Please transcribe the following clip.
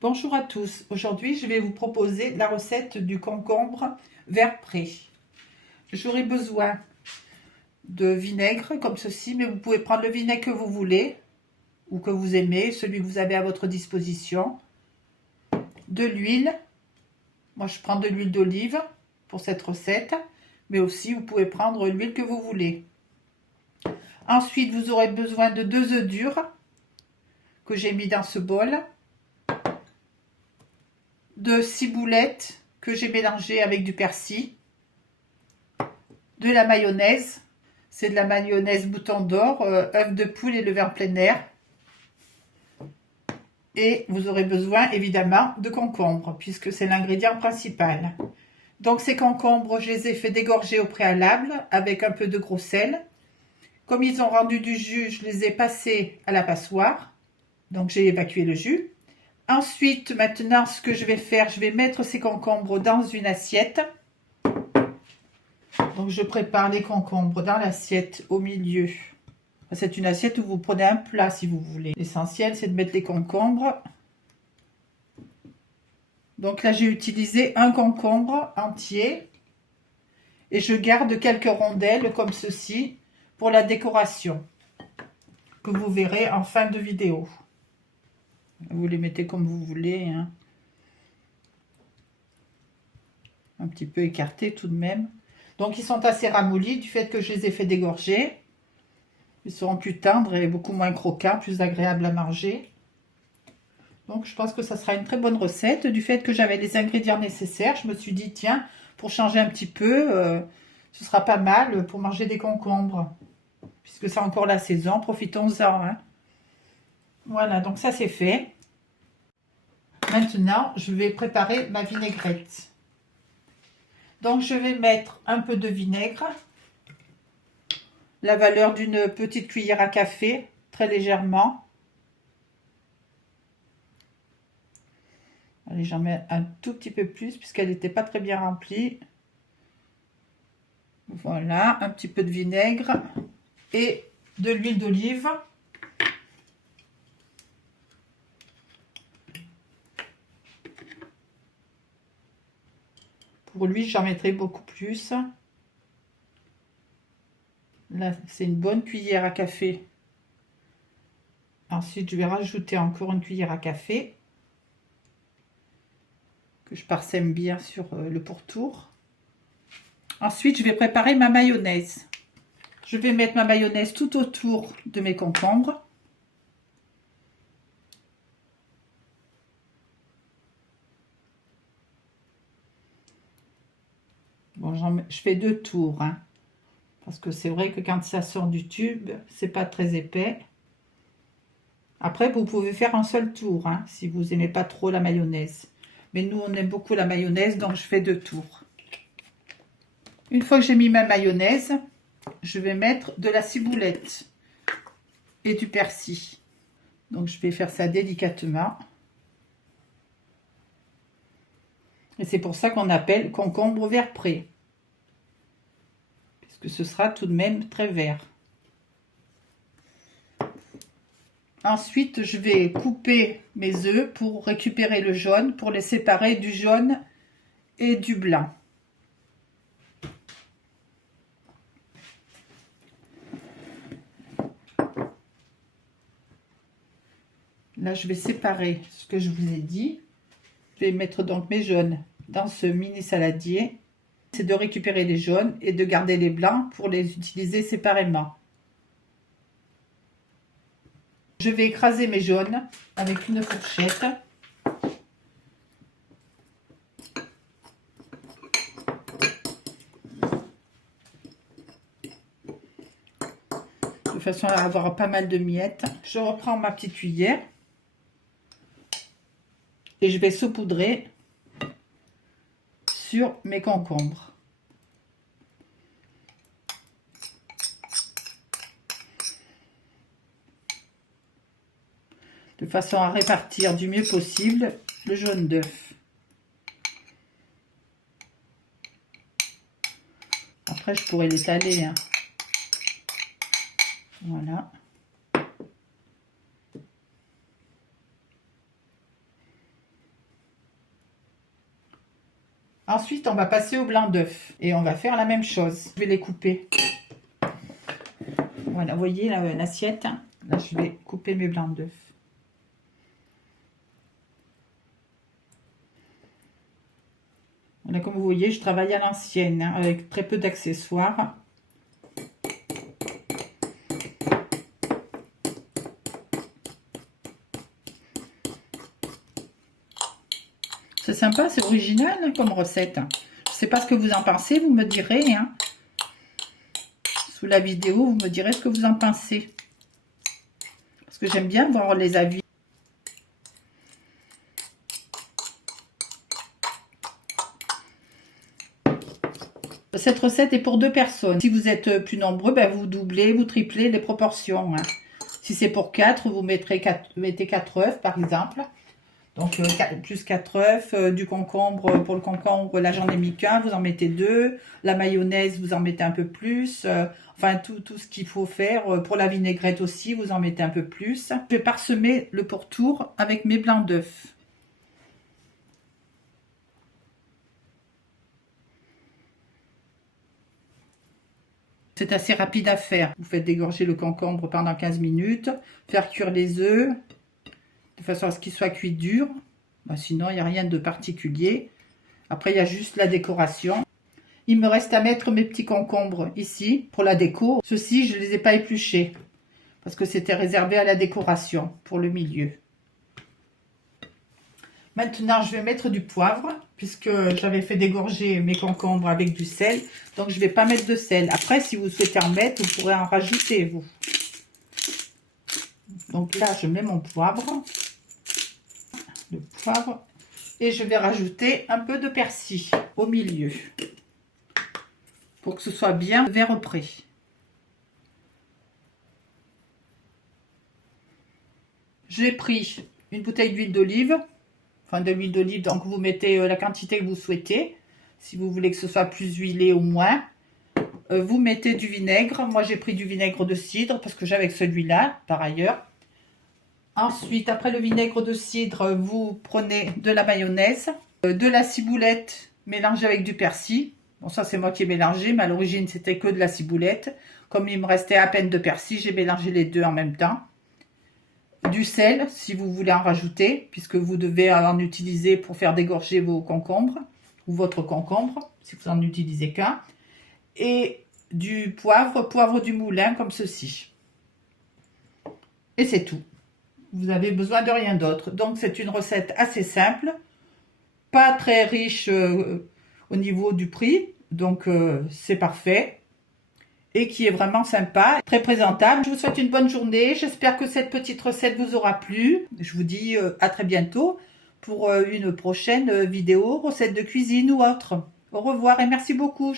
Bonjour à tous, aujourd'hui je vais vous proposer la recette du concombre vert pré. J'aurai besoin de vinaigre comme ceci, mais vous pouvez prendre le vinaigre que vous voulez ou que vous aimez, celui que vous avez à votre disposition. De l'huile, moi je prends de l'huile d'olive pour cette recette, mais aussi vous pouvez prendre l'huile que vous voulez. Ensuite vous aurez besoin de 2 œufs durs que j'ai mis dans ce bol, de ciboulettes que j'ai mélangées avec du persil, de la mayonnaise, c'est de la mayonnaise bouton d'or, œuf de poule et levain en plein air. Et vous aurez besoin évidemment de concombre puisque c'est l'ingrédient principal. Donc ces concombres, je les ai fait dégorger au préalable avec un peu de gros sel. Comme ils ont rendu du jus, je les ai passés à la passoire. Donc j'ai évacué le jus. Ensuite, maintenant, ce que je vais faire, je vais mettre ces concombres dans une assiette. Donc je prépare les concombres dans l'assiette au milieu. C'est une assiette où vous prenez un plat si vous voulez. L'essentiel, c'est de mettre les concombres. Donc là, j'ai utilisé un concombre entier. Et je garde quelques rondelles comme ceci pour la décoration, que vous verrez en fin de vidéo. Vous les mettez comme vous voulez, hein. Un petit peu écartés tout de même. Donc ils sont assez ramollis du fait que je les ai fait dégorger. Ils seront plus tendres et beaucoup moins croquants, plus agréables à manger. Donc je pense que ça sera une très bonne recette. Du fait que j'avais les ingrédients nécessaires, je me suis dit tiens, pour changer un petit peu, ce sera pas mal pour manger des concombres. Puisque c'est encore la saison, profitons-en, hein. Voilà, donc ça c'est fait. Maintenant, je vais préparer ma vinaigrette. Donc je vais mettre un peu de vinaigre, la valeur d'une petite cuillère à café, très légèrement. Allez, j'en mets un tout petit peu plus puisqu'elle n'était pas très bien remplie. Voilà, un petit peu de vinaigre et de l'huile d'olive. Pour lui, j'en mettrai beaucoup plus. Là, c'est une bonne cuillère à café. Ensuite, je vais rajouter encore une cuillère à café que je parsème bien sur le pourtour. Ensuite, je vais préparer ma mayonnaise. Je vais mettre ma mayonnaise tout autour de mes concombres. Bon, je fais 2 tours, hein, parce que c'est vrai que quand ça sort du tube, c'est pas très épais. Après, vous pouvez faire un seul tour, hein, si vous n'aimez pas trop la mayonnaise. Mais nous, on aime beaucoup la mayonnaise, donc je fais 2 tours. Une fois que j'ai mis ma mayonnaise, je vais mettre de la ciboulette et du persil. Donc, je vais faire ça délicatement. Et c'est pour ça qu'on appelle concombre vert pré. Puisque ce sera tout de même très vert. Ensuite, je vais couper mes œufs pour récupérer le jaune, pour les séparer du jaune et du blanc. Là, je vais séparer ce que je vous ai dit. Je vais mettre donc mes jaunes dans ce mini saladier. C'est de récupérer les jaunes et de garder les blancs pour les utiliser séparément. Je vais écraser mes jaunes avec une fourchette. De façon à avoir pas mal de miettes. Je reprends ma petite cuillère. Et je vais saupoudrer sur mes concombres. De façon à répartir du mieux possible le jaune d'œuf. Après, je pourrais l'étaler, hein. Voilà. Ensuite, on va passer au blanc d'œuf et on va faire la même chose. Je vais les couper. Voilà, vous voyez là, l'assiette. Là, je vais couper mes blancs d'œuf. Voilà, comme vous voyez, je travaille à l'ancienne, hein, avec très peu d'accessoires. C'est sympa, c'est original hein, comme recette. Je ne sais pas ce que vous en pensez, vous me direz. Hein. Sous la vidéo, vous me direz ce que vous en pensez. Parce que j'aime bien voir les avis. Cette recette est pour 2 personnes. Si vous êtes plus nombreux, ben vous doublez, vous triplez les proportions. Hein. Si c'est pour 4, vous mettez 4 œufs par exemple. Donc plus 4 œufs, du concombre, pour le concombre, là j'en ai mis qu'un, vous en mettez 2. La mayonnaise, vous en mettez un peu plus. Enfin tout ce qu'il faut faire. Pour la vinaigrette aussi, vous en mettez un peu plus. Je vais parsemer le pourtour avec mes blancs d'œufs. C'est assez rapide à faire. Vous faites dégorger le concombre pendant 15 minutes, faire cuire les œufs, de façon à ce qu'ils soient cuits durs. Ben, sinon, il n'y a rien de particulier. Après, il y a juste la décoration. Il me reste à mettre mes petits concombres ici pour la déco. Ceux-ci, je ne les ai pas épluchés parce que c'était réservé à la décoration pour le milieu. Maintenant, je vais mettre du poivre puisque j'avais fait dégorger mes concombres avec du sel. Donc, je ne vais pas mettre de sel. Après, si vous souhaitez en mettre, vous pourrez en rajouter, vous. Donc là, je mets mon poivre. Le poivre. Et je vais rajouter un peu de persil au milieu. Pour que ce soit bien vert près. J'ai pris une bouteille d'huile d'olive. Enfin, de l'huile d'olive, donc vous mettez la quantité que vous souhaitez. Si vous voulez que ce soit plus huilé au moins. Vous mettez du vinaigre. Moi, j'ai pris du vinaigre de cidre parce que j'avais celui-là, par ailleurs. Ensuite, après le vinaigre de cidre, vous prenez de la mayonnaise, de la ciboulette mélangée avec du persil. Bon, ça, c'est moi qui ai mélangé, mais à l'origine, c'était que de la ciboulette. Comme il me restait à peine de persil, j'ai mélangé les deux en même temps. Du sel, si vous voulez en rajouter, puisque vous devez en utiliser pour faire dégorger vos concombres, ou votre concombre, si vous en utilisez qu'un. Et du poivre du moulin, comme ceci. Et c'est tout. Vous avez besoin de rien d'autre. Donc, c'est une recette assez simple, pas très riche au niveau du prix. Donc, c'est parfait. Et qui est vraiment sympa, très présentable. Je vous souhaite une bonne journée. J'espère que cette petite recette vous aura plu. Je vous dis à très bientôt pour une prochaine vidéo, recette de cuisine ou autre. Au revoir et merci beaucoup.